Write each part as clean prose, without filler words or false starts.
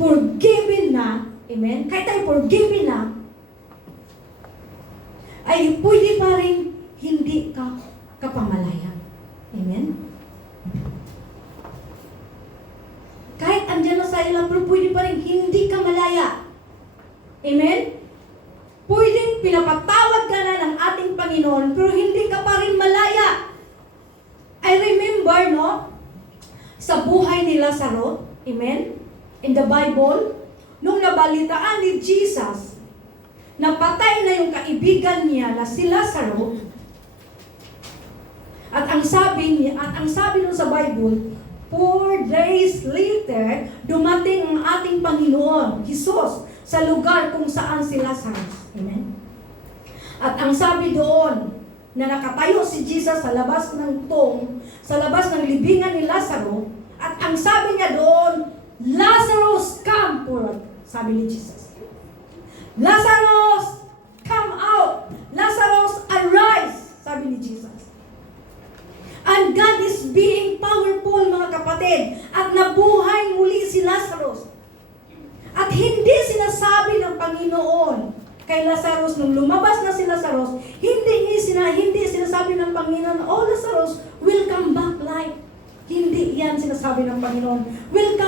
forgiven na, amen, kahit tayo forgiven na, ay pwede pa rin hindi ka kapamalaya. Amen? Kahit andyan na sa ilang, pero pwede pa rin hindi ka malaya. Amen? Pwedeng pinapatawad ka na ng ating Panginoon, pero hindi ka pa rin malaya. I remember, no, sa buhay ni Lazaro, amen, in the Bible, nung nabalitaan ni Jesus, napatay na yung kaibigan niya na si Lazaro, at ang sabi nun sa Bible, 4 days later, dumating ang ating Panginoon, Jesus, sa lugar kung saan si Lazarus. Amen? At ang sabi doon, na nakatayo si Jesus sa labas ng sa labas ng libingan ni Lazaro, at ang sabi niya doon, Lazarus, come forth. Sabi ni Jesus. Lazarus, come out. Lazarus, arise. Sabi ni Jesus. And God is being powerful, mga kapatid. At nabuhay muli si Lazarus. At hindi sinasabi ng Panginoon kay Lazarus, nung lumabas na si Lazarus, hindi sinasabi ng Panginoon, oh Lazarus, will come back life. Hindi yan sinasabi ng Panginoon. Will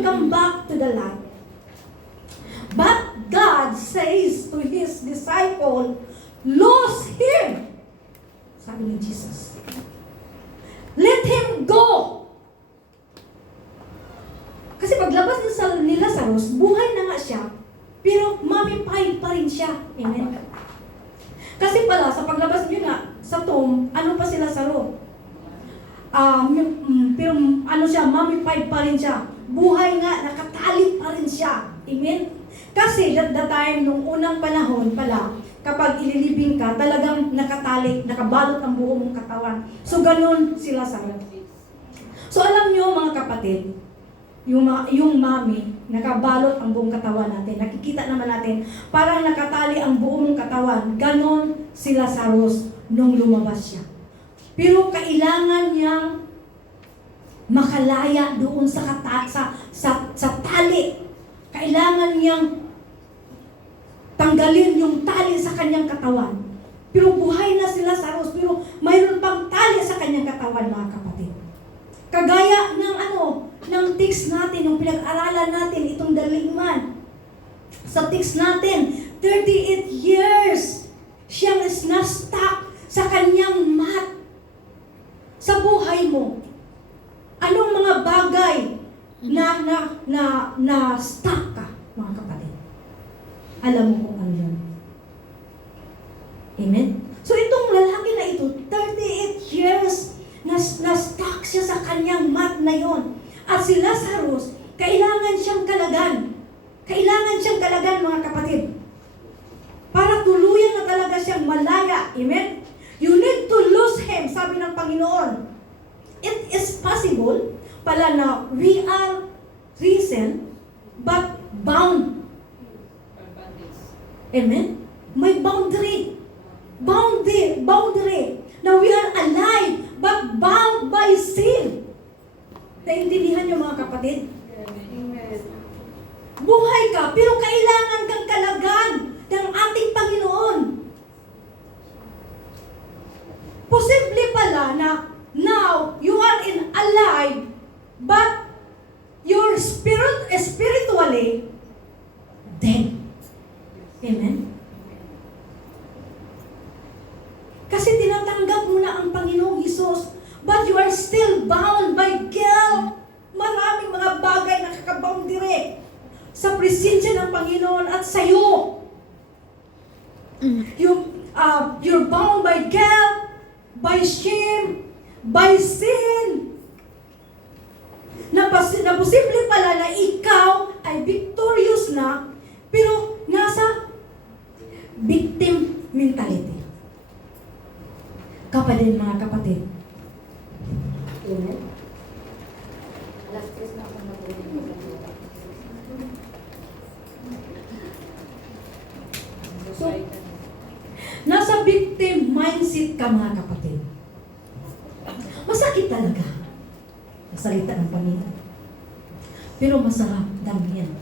come back to the light. But God says to His disciple, lose him. Sabi ni Jesus. Let him go. Kasi paglabas ni Lazarus, buhay na nga siya, pero mamified pa rin siya. Amen? Kasi pala, sa paglabas niya nga, sa tomb, ano pa si Lazaro? Pero ano siya, mamified pa rin siya. Buhay nga, nakatali pa rin siya. Amen? Kasi at the time, nung unang panahon pala, kapag ililibing ka, talagang nakatali, nakabalot ang buong mong katawan. So, ganun si Lazaro. So, alam nyo mga kapatid, yung mami, nakabalot ang buong katawan natin. Nakikita naman natin, parang nakatali ang buong katawan. Ganon si Lazarus nung lumabas siya. Pero kailangan niyang makalaya doon sa tali. Kailangan niyang tanggalin yung tali sa kanyang katawan. Pero buhay na si Lazarus, pero mayroon pang tali sa kanyang katawan, mga kapatid. Kagaya ng text natin, yung pinag-aralan natin, itong daligman. Sa text natin, 38 years siyang na-stuck sa kanyang mat. Sa buhay mo, anong mga bagay na stuck ka, mga kapatid? Alam mo kung ano yun. Amen? So itong lalaki na ito, 38 years na-stuck siya sa kanyang mat na yon. At si Lazarus, kailangan siyang kalagan. Kailangan siyang kalagan, mga kapatid. Para tuluyan na talaga siyang malaya. Amen? You need to lose him, sabi ng Panginoon. It is possible pala na we are risen but bound. Amen? May boundary. Boundary. Now we are alive but bound by sin. Naintindihan niyo, mga kapatid? Amen. Buhay ka, pero kailangan kang kalagan ng ating Panginoon. Posible pala na now you are alive but your spiritually dead. Amen? Kasi tinatanggap mo na ang Panginoong Hesus, but you are still bound by guilt. Maraming mga bagay na kakaboundary sa presensya ng Panginoon at sa'yo. You're bound by guilt, by shame, by sin. Na posible pala na ikaw ay victorious na, pero nasa victim mentality. Kapatid, mga kapatid. Amen? So, nasa victim mindset ka, mga kapatid. Masakit talaga. Salita ng Panginoon. Pero masarap ng milk.